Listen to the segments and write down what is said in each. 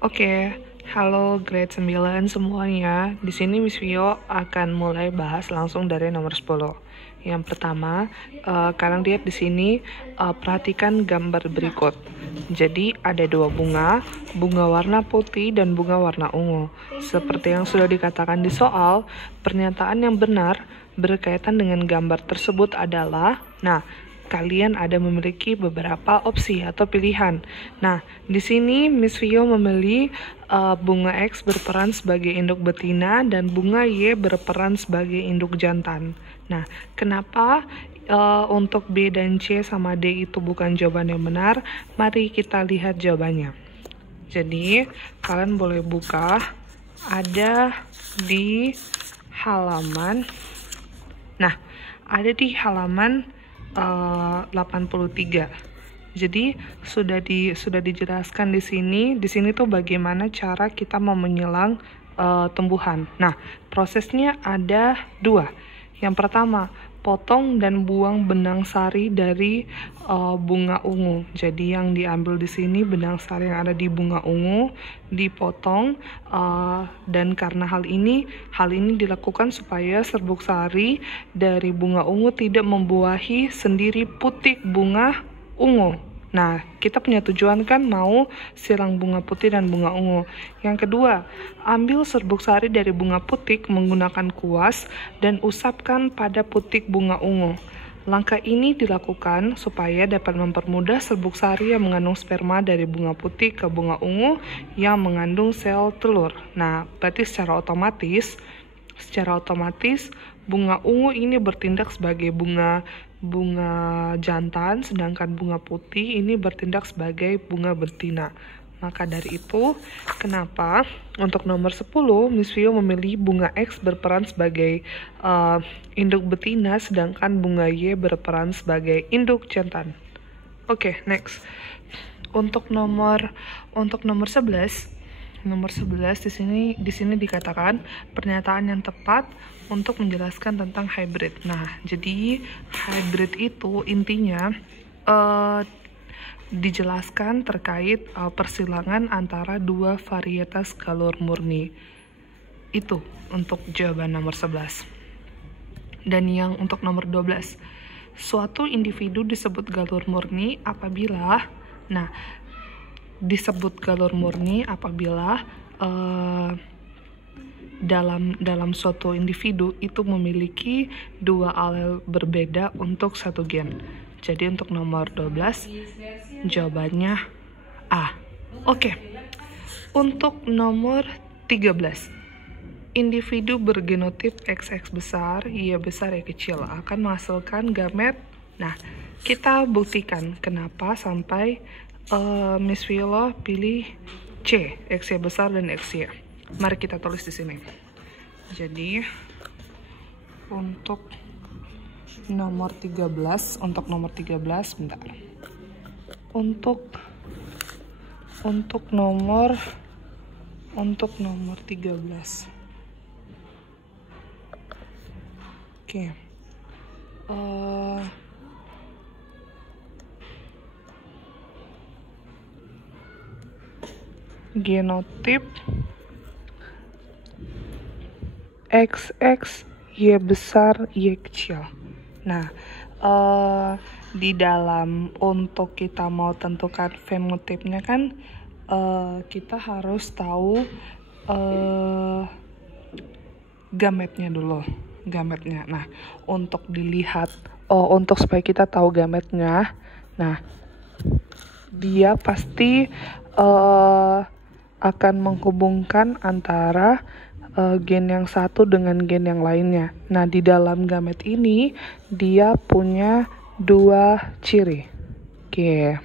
Oke, halo grade 9 semuanya. Di sini Miss Vio akan mulai bahas langsung dari nomor 10. Yang pertama, kalian lihat di sini, perhatikan gambar berikut. Jadi ada dua bunga warna putih dan bunga warna ungu. Seperti yang sudah dikatakan di soal, pernyataan yang benar berkaitan dengan gambar tersebut adalah, kalian ada memiliki beberapa opsi atau pilihan. Nah, di sini Miss Vio memilih bunga X berperan sebagai induk betina dan bunga Y berperan sebagai induk jantan. Nah, kenapa untuk B dan C sama D itu bukan jawaban yang benar? Mari kita lihat jawabannya. Jadi, kalian boleh buka, ada di halaman, ada di halaman 83. Jadi sudah dijelaskan di sini. Di sini tuh bagaimana cara kita mau menyilang tumbuhan. Nah, prosesnya ada dua. Yang pertama, potong dan buang benang sari dari bunga ungu. Jadi yang diambil di sini benang sari yang ada di bunga ungu dipotong, dan karena hal ini dilakukan supaya serbuk sari dari bunga ungu tidak membuahi sendiri putik bunga ungu. Nah, kita punya tujuan kan mau silang bunga putih dan bunga ungu. Yang kedua, ambil serbuk sari dari bunga putik menggunakan kuas dan usapkan pada putik bunga ungu. Langkah ini dilakukan supaya dapat mempermudah serbuk sari yang mengandung sperma dari bunga putih ke bunga ungu yang mengandung sel telur. Nah, berarti secara otomatis bunga ungu ini bertindak sebagai bunga jantan, sedangkan bunga putih ini bertindak sebagai bunga betina. Maka dari itu, kenapa untuk nomor 10 Miss Vio memilih bunga X berperan sebagai induk betina, sedangkan bunga Y berperan sebagai induk jantan. Oke, next. Untuk nomor 11 di sini dikatakan pernyataan yang tepat untuk menjelaskan tentang hybrid. Nah, jadi hybrid itu intinya dijelaskan terkait persilangan antara dua varietas galur murni. Itu untuk jawaban nomor 11. Dan yang untuk nomor 12, suatu individu disebut galur murni apabila, disebut galur murni apabila dalam suatu individu itu memiliki dua alel berbeda untuk satu gen. Jadi untuk nomor 12 jawabannya A. Oke. Untuk nomor 13, individu bergenotip XX besar, Y besar, Y kecil akan menghasilkan gamet. Nah, kita buktikan kenapa sampai Miss Vio pilih C, XY besar dan XY. Mari kita tulis di sini. Jadi untuk nomor 13, bentar. Untuk nomor 13. Oke. Genotip XX, Y besar, Y kecil. Nah, di dalam untuk kita mau tentukan fenotipnya kan kita harus tahu gametnya dulu. Nah, untuk dilihat, untuk supaya kita tahu gametnya, dia pasti akan menghubungkan antara gen yang satu dengan gen yang lainnya. Nah, di dalam gamet ini dia punya dua ciri. Oke.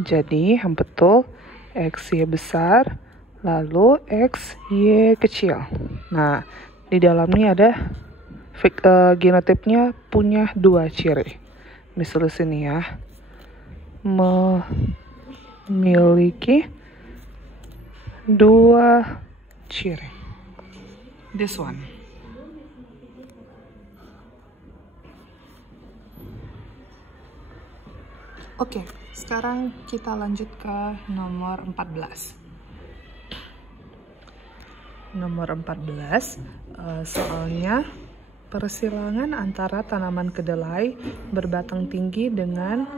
Jadi yang betul XY besar lalu XY kecil. Nah, di dalamnya ada genotipnya punya dua ciri. Misalnya sini ya, memiliki dua ciri. This one. Oke. sekarang kita lanjut ke nomor 14. Nomor 14, soalnya persilangan antara tanaman kedelai berbatang tinggi dengan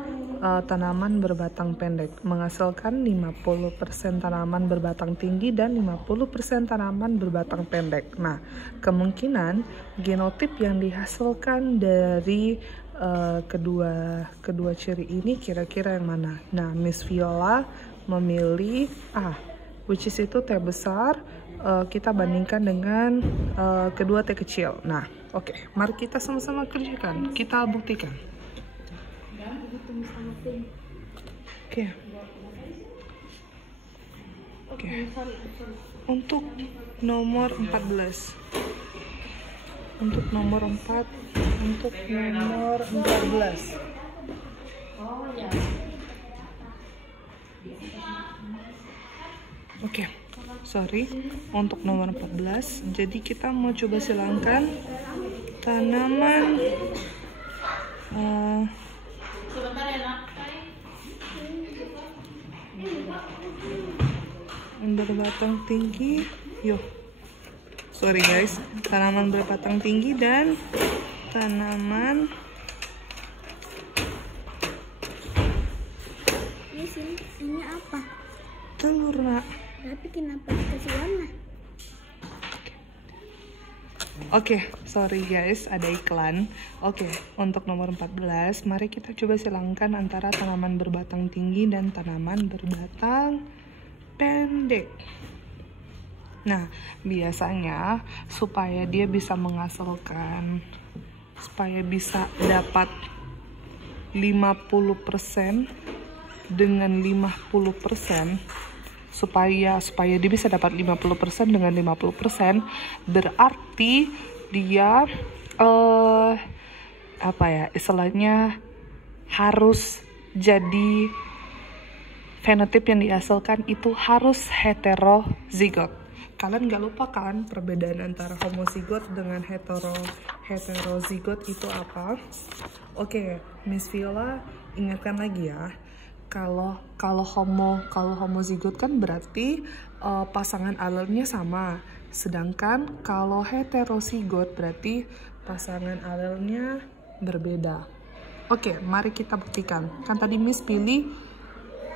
tanaman berbatang pendek menghasilkan 50% tanaman berbatang tinggi dan 50% tanaman berbatang pendek. Nah, kemungkinan genotip yang dihasilkan dari kedua ciri ini kira-kira yang mana? Nah, Miss Viola memilih A, which is itu T besar. Kita bandingkan dengan kedua T kecil. Nah, oke, mari kita sama-sama kerjakan. Kita buktikan. Oke. Untuk nomor 14. Untuk nomor 14. Oke. Sorry, untuk nomor 14, jadi kita mau coba silangkan tanaman berbatang tinggi. Sorry guys, tanaman berbatang tinggi dan tanaman ini apa? Telur, nak. Tapi kenapa dikasih warna? Oke, sorry guys, ada iklan. Oke, untuk nomor 14, mari kita coba silangkan antara tanaman berbatang tinggi dan tanaman berbatang pendek. Nah, biasanya supaya dia bisa menghasilkan, supaya bisa dapat 50% dengan 50%, supaya dia bisa dapat 50% dengan 50%, berarti dia istilahnya harus jadi fenotip yang dihasilkan itu harus heterozigot. Kalian gak lupa kan perbedaan antara homozigot dengan heterozigot itu apa? Oke, Miss Viola ingatkan lagi ya. Kalau homozigot kan berarti pasangan alelnya sama. Sedangkan kalau heterozigot berarti pasangan alelnya berbeda. Oke, mari kita buktikan. Kan tadi Miss pilih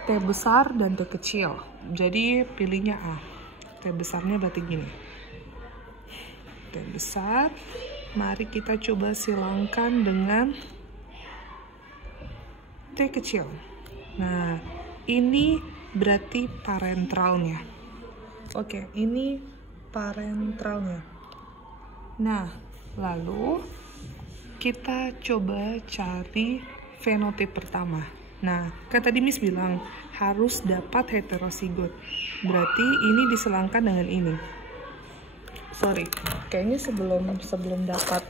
T besar dan T kecil. Jadi pilihnya A. T besarnya berarti gini. T besar. Mari kita coba silangkan dengan T kecil. Nah, ini berarti parentralnya. Oke, ini parentralnya. Nah, lalu kita coba cari fenotip pertama. Nah, kan tadi Miss bilang harus dapat heterozigot. Berarti ini diselangkan dengan ini. Sorry, kayaknya sebelum dapat.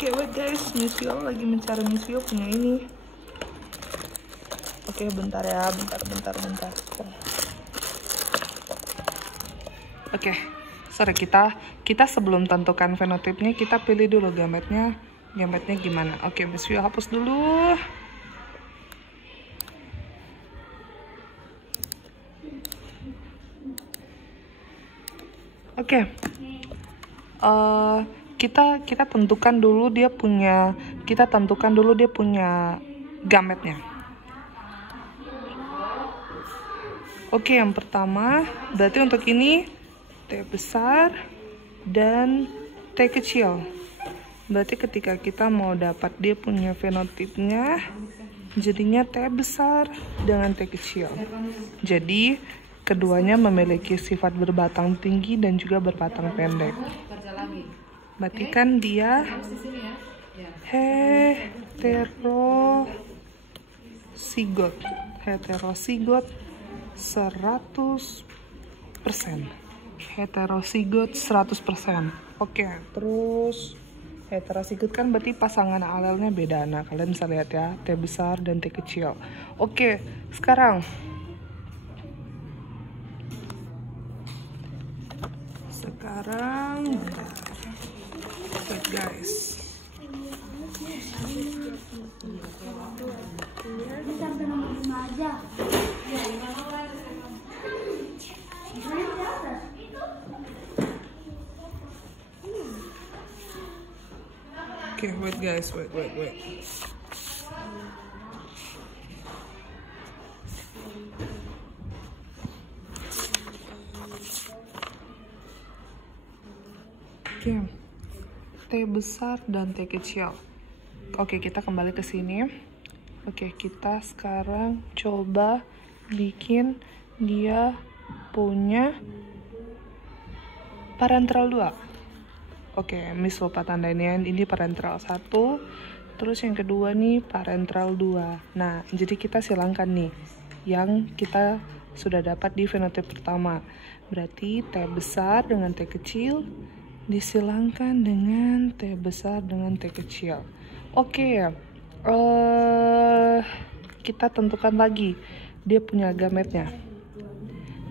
Oke, wait guys, Miss Viola lagi mencari Miss Viola punya ini. Oke, bentar ya, bentar. Oke, sorry, kita sebelum tentukan fenotipnya, kita pilih dulu gametnya gimana. Oke, Miss Viola hapus dulu. Oke. Kita tentukan dulu dia punya gametnya. Oke, yang pertama berarti untuk ini T besar dan T kecil. Berarti ketika kita mau dapat dia punya fenotipnya, jadinya T besar dengan T kecil. Jadi keduanya memiliki sifat berbatang tinggi dan juga berbatang pendek. Berarti kan dia heterozigot 100%. Heterozigot 100%. Oke, terus heterozigot kan berarti pasangan alelnya beda. Nah, kalian bisa lihat ya, T besar dan T kecil. Oke, sekarang wait guys. Oke, wait guys, wait. Oke, T besar dan T kecil. Oke, kita kembali ke sini. Oke, kita sekarang coba bikin dia punya parentral 2. Oke, Miss lupa tandain ya. Ini parentral 1, terus yang kedua nih parentral 2. Nah, jadi kita silangkan nih yang kita sudah dapat di fenotip pertama. Berarti T besar dengan T kecil disilangkan dengan T besar dengan T kecil. Oke, kita tentukan lagi dia punya gametnya.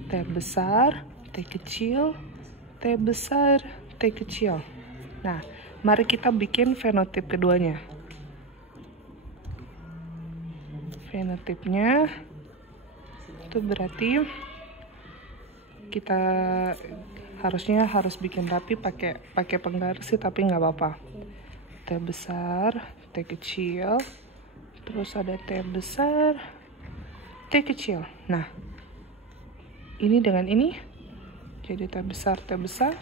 T besar, T kecil, T besar, T kecil. Nah, mari kita bikin fenotip keduanya. Fenotipnya itu berarti kita harus bikin rapi pakai penggaris sih, tapi nggak apa-apa. T besar, T kecil, terus ada T besar, T kecil. Nah, ini dengan ini jadi T besar, T besar,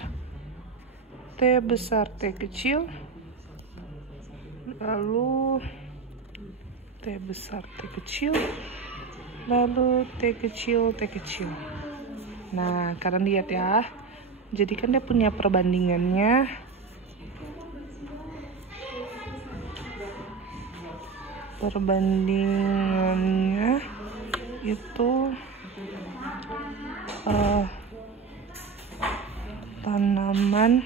T besar, T kecil, lalu T besar, T kecil, lalu T kecil, T kecil. Nah, kalian lihat ya. Jadi kan dia punya perbandingannya. Perbandingannya itu tanaman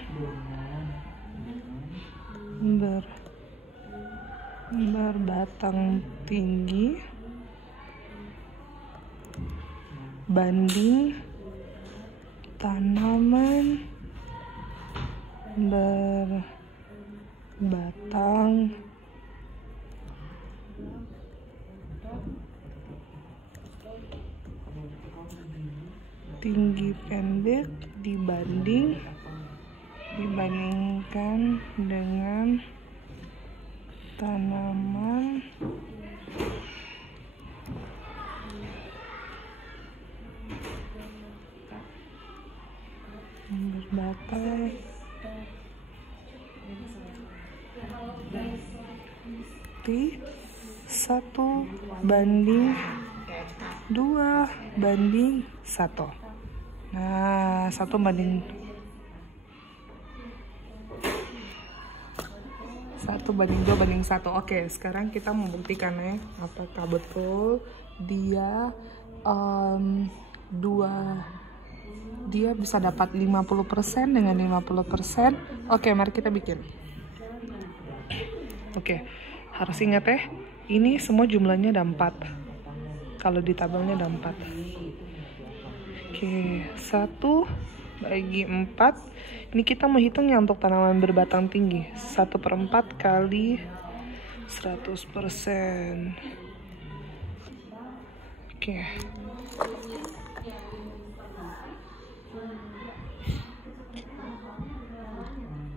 berbatang tinggi banding tanaman berbatang tinggi pendek dibandingkan dengan tanaman berbatang di 1:2:1. Nah, 1:2:1. Oke, sekarang kita membuktikan ya apakah betul dia dia bisa dapat 50% dengan 50%. Oke, mari kita bikin. Oke, harus ingat ya, ini semua jumlahnya ada 4. Kalau di tabelnya ada 4. Oke, 1/4. Ini kita menghitung ya untuk tanaman berbatang tinggi. 1/4 kali 100%. Oke.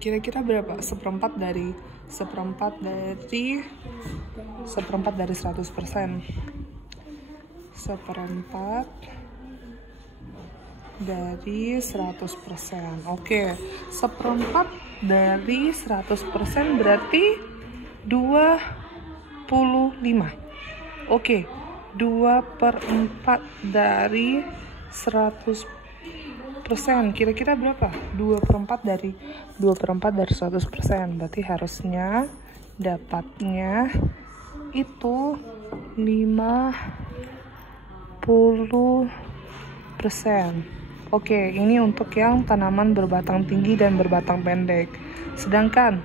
Kira-kira berapa? 1/4 dari 100%. 1/4 dari 100%. Oke, 1/4 dari 100% berarti 25. Oke, 2/4 dari 100%. Kira-kira berapa? 2/4 dari 100%. Berarti harusnya dapatnya itu 50%. Oke, ini untuk yang tanaman berbatang tinggi dan berbatang pendek. Sedangkan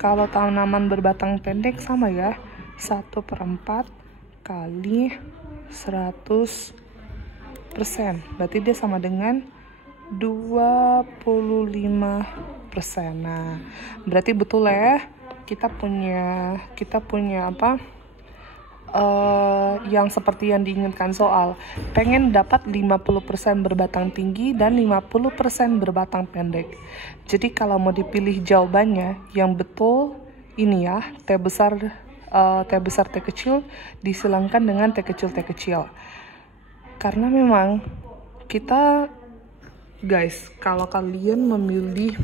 kalau tanaman berbatang pendek sama ya, 1/4 kali 100%. Berarti dia sama dengan 25%. Nah, berarti betul ya, kita punya apa? Yang seperti yang diinginkan soal, pengen dapat 50% berbatang tinggi dan 50% berbatang pendek. Jadi kalau mau dipilih jawabannya yang betul ini ya, T besar T kecil disilangkan dengan T kecil. Karena memang kita, guys, kalau kalian memilih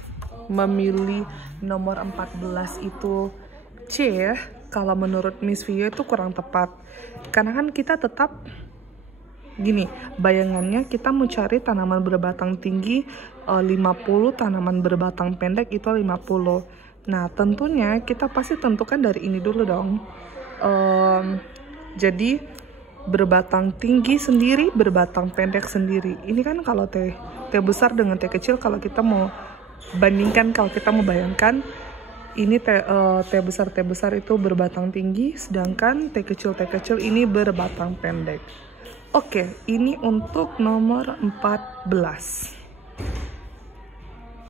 nomor 14 itu C ya, kalau menurut Miss Vio itu kurang tepat. Karena kan kita tetap gini, bayangannya kita mau cari tanaman berbatang tinggi 50, tanaman berbatang pendek itu 50. Nah, tentunya kita pasti tentukan dari ini dulu dong. Jadi berbatang tinggi sendiri, berbatang pendek sendiri. Ini kan kalau T besar dengan T kecil, kalau kita mau bandingkan, kalau kita mau bayangkan, ini T besar itu berbatang tinggi, sedangkan T kecil ini berbatang pendek. Oke, ini untuk nomor 14.